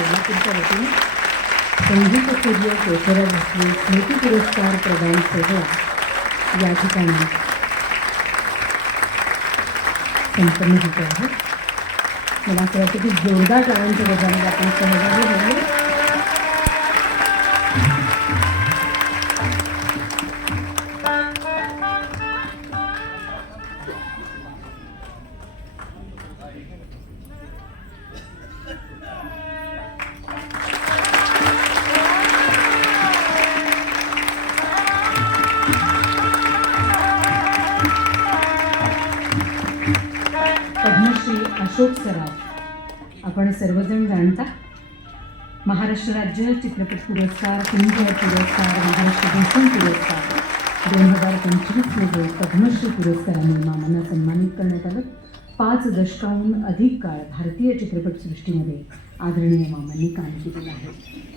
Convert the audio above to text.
सोलापूरच्या वतीने संगीत सूर्य केशवराव भोसले स्मृती पुरस्कार प्रदान सोहळा या ठिकाणी संपन्न होतो आहे. मला असं वाटतं की जोरदार टाळ्यांच्या गजामध्ये आपण सहभागी होऊ पद्मश्री अशोक सराफ. आपण सर्वजण जाणता. महाराष्ट्र राज्य चित्रपट पुरस्कार फिल्मफेअर पुरस्कार महाराष्ट्र भूषण पुरस्कार दोन हजार पंचवीसमध्ये पद्मश्री पुरस्काराने मामांना सन्मानित करण्यात आलं. पाच दशकाहून अधिक काळ भारतीय चित्रपटसृष्टीमध्ये आदरणीय मामांनी काम केलेलं आहे.